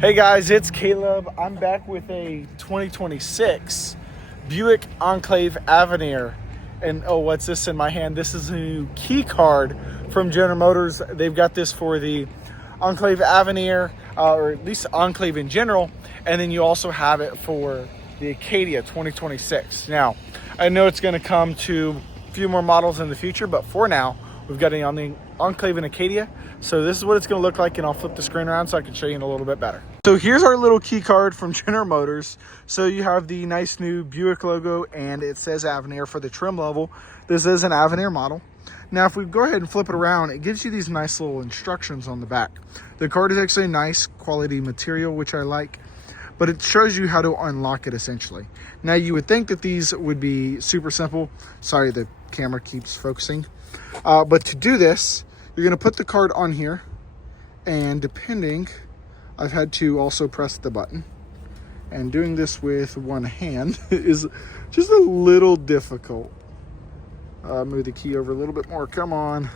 Hey guys, it's Caleb. I'm back with a 2026 Buick Enclave Avenir. And oh, what's this in my hand? This is a new key card from General Motors. They've got this for the Enclave Avenir, or at least Enclave in general. And then you also have it for the Acadia 2026. Now, I know it's going to come to a few more models in the future, but for now, we've got it on the Enclave and Acadia. So this is what it's going to look like, and I'll flip the screen around so I can show you in a little bit better. So here's our little key card from General Motors. So you have the nice new Buick logo, and it says Avenir for the trim level. This is an Avenir model. Now, if we go ahead and flip it around, it gives you these nice little instructions on the back. The card is actually nice quality material, which I like, but it shows you how to unlock it essentially. Now, you would think that these would be super simple. Sorry, the camera keeps focusing. But to do this, you're going to put the card on here, and depending, I've had to also press the button. And doing this with one hand is just a little difficult. Move the key over a little bit more. Come on.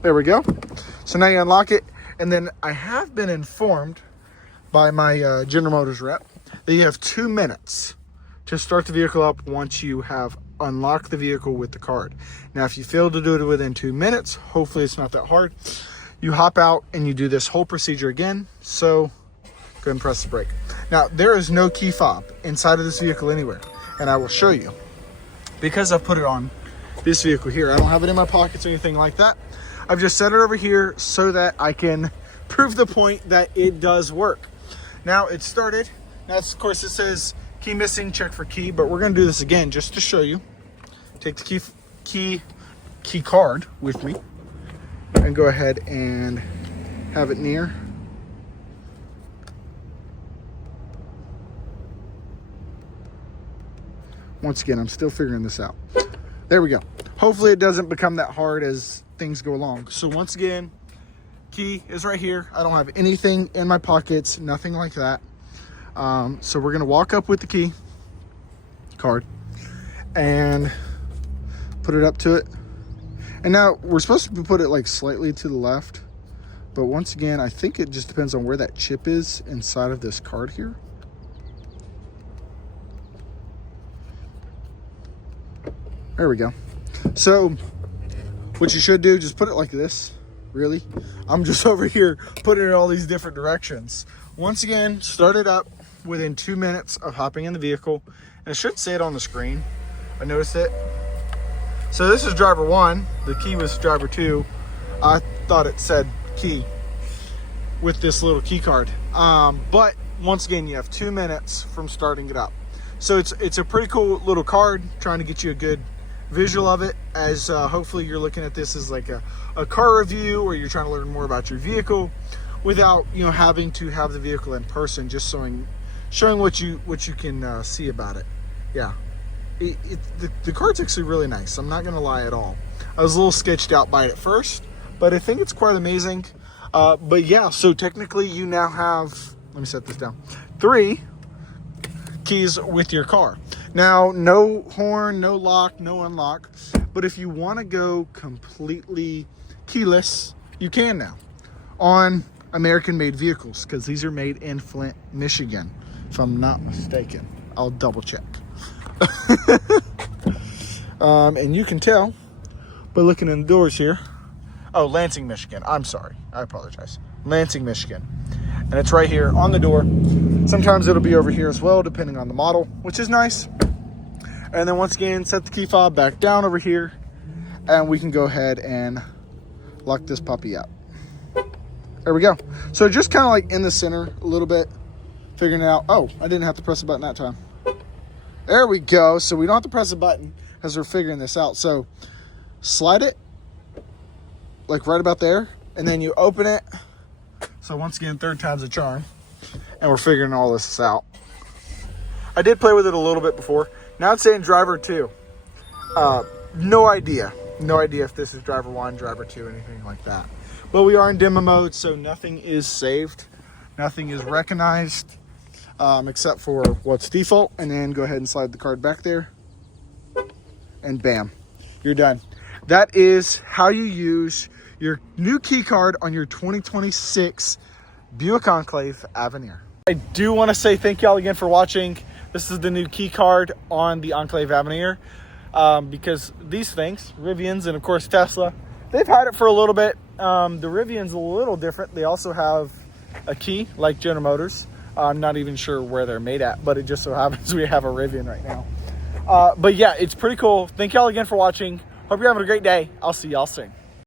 There we go. So now you unlock it. And then I have been informed by my General Motors rep that you have 2 minutes to start the vehicle up once you have unlocked the vehicle with the card. Now, if you fail to do it within 2 minutes, hopefully it's not that hard, you hop out and you do this whole procedure again. So go ahead and press the brake. Now, there is no key fob inside of this vehicle anywhere, and I will show you. Because I've put it on this vehicle here, I don't have it in my pockets or anything like that. I've just set it over here so that I can prove the point that it does work. Now, it started. Now, of course, it says key missing, check for key, but we're going to do this again just to show you. Take the key card with me and go ahead and have it near. Once again, I'm still figuring this out. There we go. Hopefully it doesn't become that hard as things go along. So once again, key is right here. I don't have anything in my pockets, nothing like that. So we're gonna walk up with the key card and put it up to it. And now we're supposed to put it like slightly to the left, but once again, I think it just depends on where that chip is inside of this card here. There we go. So what you should do, just put it like this. Really, I'm just over here putting it in all these different directions. Once again, start it up within 2 minutes of hopping in the vehicle, and it should say it on the screen. I noticed it. So this is driver 1. The key was driver 2. I thought it said key with this little key card. But once again, you have 2 minutes from starting it up. So it's a pretty cool little card, trying to get you a good visual of it, as hopefully you're looking at this as like a car review, or you're trying to learn more about your vehicle without having to have the vehicle in person, just showing what you can see about it. Yeah, the card's actually really nice. I'm not gonna lie at all. I was a little sketched out by it at first, but I think it's quite amazing. But yeah, so technically you now have, let me set this down, 3 keys with your car. Now, no horn, no lock, no unlock, but if you want to go completely keyless, you can now on American-made vehicles, because these are made in Flint, Michigan, if I'm not mistaken. I'll double check. And you can tell by looking in the doors here. Oh, Lansing, Michigan. I'm sorry. I apologize. Lansing, Michigan. And it's right here on the door. Sometimes it'll be over here as well, depending on the model, which is nice. And then once again, set the key fob back down over here, and we can go ahead and lock this puppy up. There we go. So just kind of like in the center a little bit, figuring it out. Oh, I didn't have to press the button that time. There we go. So we don't have to press a button as we're figuring this out. So slide it like right about there, and then you open it. So once again, 3rd time's a charm, and we're figuring all this out. I did play with it a little bit before. Now it's saying driver 2. No idea if this is driver 1, driver 2, anything like that. But we are in demo mode, so nothing is saved. Nothing is recognized, except for what's default. And then go ahead and slide the card back there. And bam, you're done. That is how you use your new key card on your 2026 Buick Enclave Avenir. I do want to say thank y'all again for watching. This is the new key card on the Enclave Avenir, because these things, Rivians and of course Tesla, they've had it for a little bit. The Rivian's a little different. They also have a key like General Motors. I'm not even sure where they're made at, but it just so happens we have a Rivian right now. But yeah, it's pretty cool. Thank y'all again for watching. Hope you're having a great day. I'll see y'all soon.